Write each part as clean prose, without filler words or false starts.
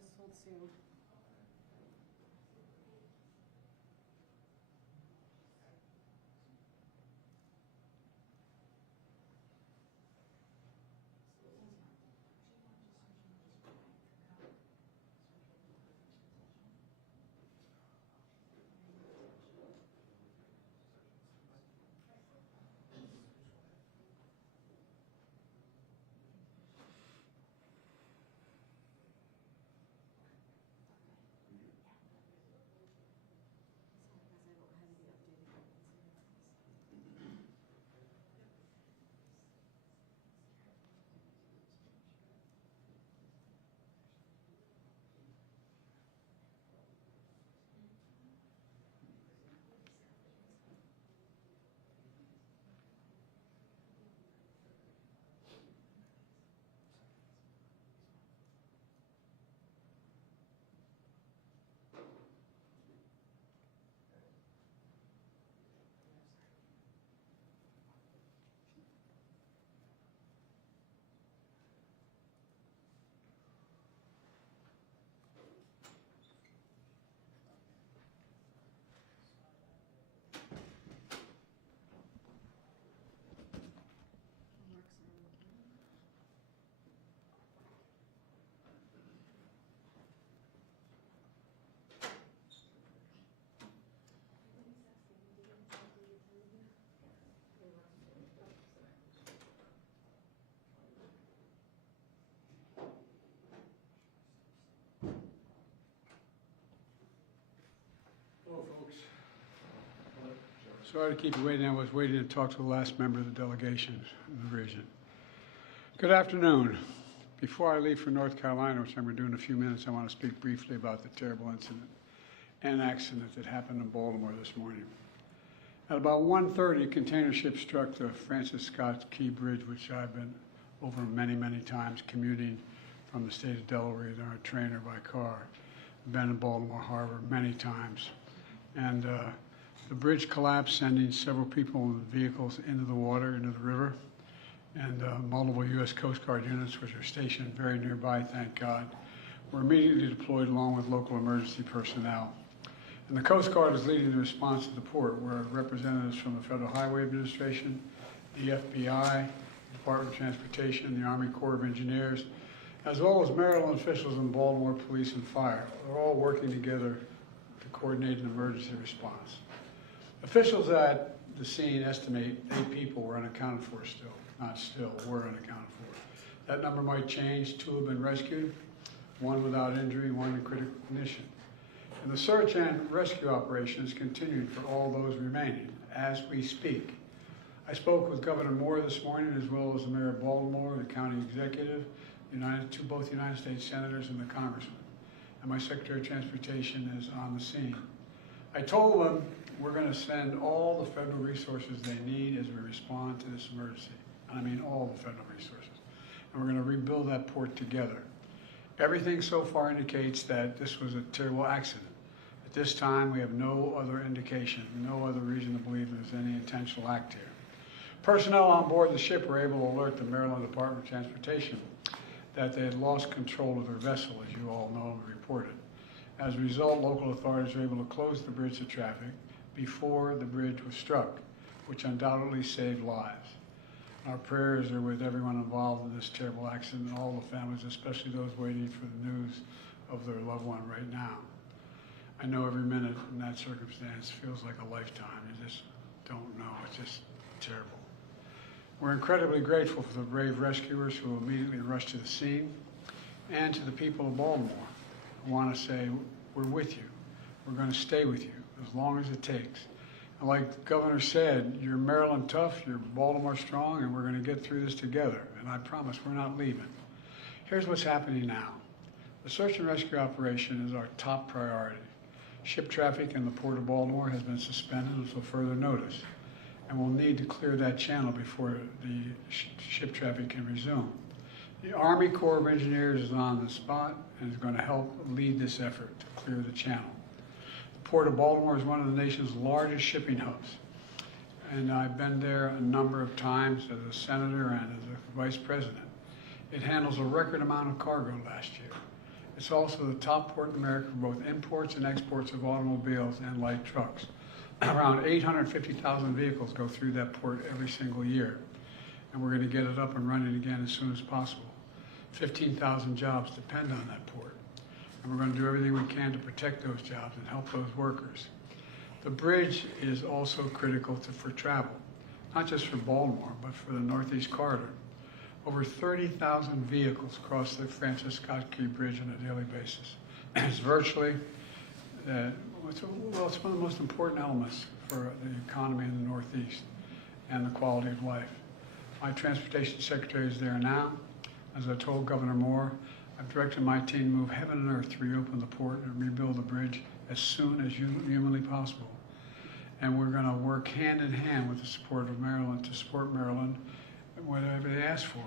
just hold still. Hello, folks. Sorry to keep you waiting. I was waiting to talk to the last member of the delegation in the region. Good afternoon. Before I leave for North Carolina, which I'm going to do in a few minutes, I want to speak briefly about the terrible incident and accident that happened in Baltimore this morning. At about 1:30, a container ship struck the Francis Scott Key Bridge, which I've been over many, many times commuting from the state of Delaware either on a train or by car. I've been in Baltimore Harbor many times. And the bridge collapsed, sending several people in vehicles into the water, into the river. And multiple U.S. Coast Guard units, which are stationed very nearby, thank God, were immediately deployed along with local emergency personnel. And the Coast Guard is leading the response to the port, where representatives from the Federal Highway Administration, the FBI, the Department of Transportation, the Army Corps of Engineers, as well as Maryland officials and Baltimore Police and Fire, are all working together to coordinate an emergency response. Officials at the scene estimate 8 people were unaccounted for still. Not still, were unaccounted for. That number might change. 2 have been rescued, 1 without injury, 1 in critical condition. And the search and rescue operation is continuing for all those remaining as we speak. I spoke with Governor Moore this morning, as well as the Mayor of Baltimore, the county executive, both United States senators and the congressman. And my Secretary of Transportation is on the scene. I told them we're going to send all the federal resources they need as we respond to this emergency. And I mean all the federal resources. And we're going to rebuild that port together. Everything so far indicates that this was a terrible accident. At this time, we have no other indication, no other reason to believe there's any intentional act here. Personnel on board the ship were able to alert the Maryland Department of Transportation that they had lost control of their vessel, as you all know and reported. As a result, local authorities were able to close the bridge to traffic before the bridge was struck, which undoubtedly saved lives. Our prayers are with everyone involved in this terrible accident and all the families, especially those waiting for the news of their loved one right now. I know every minute in that circumstance feels like a lifetime. You just don't know. It's just terrible. We're incredibly grateful for the brave rescuers who immediately rushed to the scene, and to the people of Baltimore. I want to say we're with you. We're going to stay with you as long as it takes. And like the governor said, you're Maryland tough, you're Baltimore strong, and we're going to get through this together. And I promise we're not leaving. Here's what's happening now. The search and rescue operation is our top priority. Ship traffic in the Port of Baltimore has been suspended until further notice, and we'll need to clear that channel before the ship traffic can resume. The Army Corps of Engineers is on the spot and is going to help lead this effort to clear the channel. The Port of Baltimore is one of the nation's largest shipping hubs, and I've been there a number of times as a senator and as a vice president. It handles a record amount of cargo last year, It's also the top port in America for both imports and exports of automobiles and light trucks. Around 850,000 vehicles go through that port every single year, and we're going to get it up and running again as soon as possible. 15,000 jobs depend on that port, and we're going to do everything we can to protect those jobs and help those workers. The bridge is also critical for travel, not just for Baltimore, but for the Northeast Corridor. Over 30,000 vehicles cross the Francis Scott Key Bridge on a daily basis. It's virtually, it's one of the most important elements for the economy in the Northeast and the quality of life. My transportation secretary is there now. As I told Governor Moore, I've directed my team to move heaven and earth to reopen the port and rebuild the bridge as soon as humanly possible. And we're going to work hand in hand with the support of Maryland to support Maryland whatever they ask for.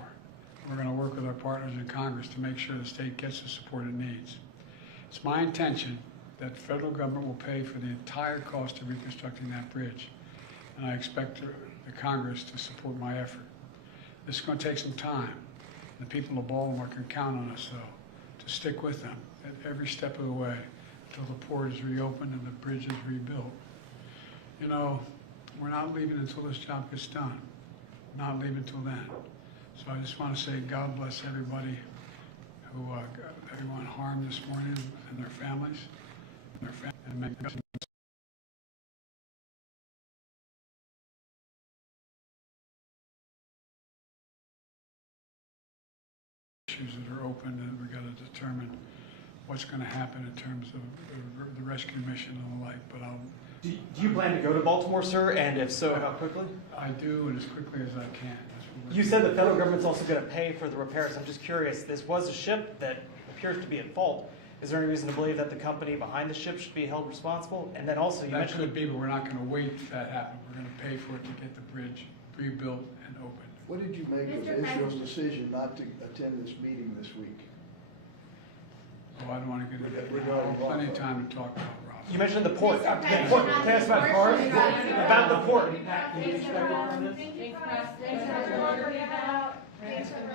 We're going to work with our partners in Congress to make sure the state gets the support it needs. It's my intention that the federal government will pay for the entire cost of reconstructing that bridge, and I expect the Congress to support my effort. This is going to take some time. The people of Baltimore can count on us, though, to stick with them at every step of the way until the port is reopened and the bridge is rebuilt. You know, we're not leaving until this job gets done. Not leaving until then. So I just want to say God bless everybody who got everyone harmed this morning and their families. And make issues that are open, and we've got to determine what's going to happen in terms of the rescue mission and the like. But Do you plan to go to Baltimore, sir? And if so, how quickly? I do, and as quickly as I can. You said the federal government's also going to pay for the repairs. I'm just curious, this was a ship that appears to be at fault. Is there any reason to believe that the company behind the ship should be held responsible? And then also, you mentioned... That could be, but we're not going to wait for that to happen. We're going to pay for it to get the bridge rebuilt and opened. What did you make of Israel's decision not to attend this meeting this week? Oh, I don't want to get into that. I have plenty of time to talk about Rob. You mentioned the port. Can I ask about cars? About the port. Thanks for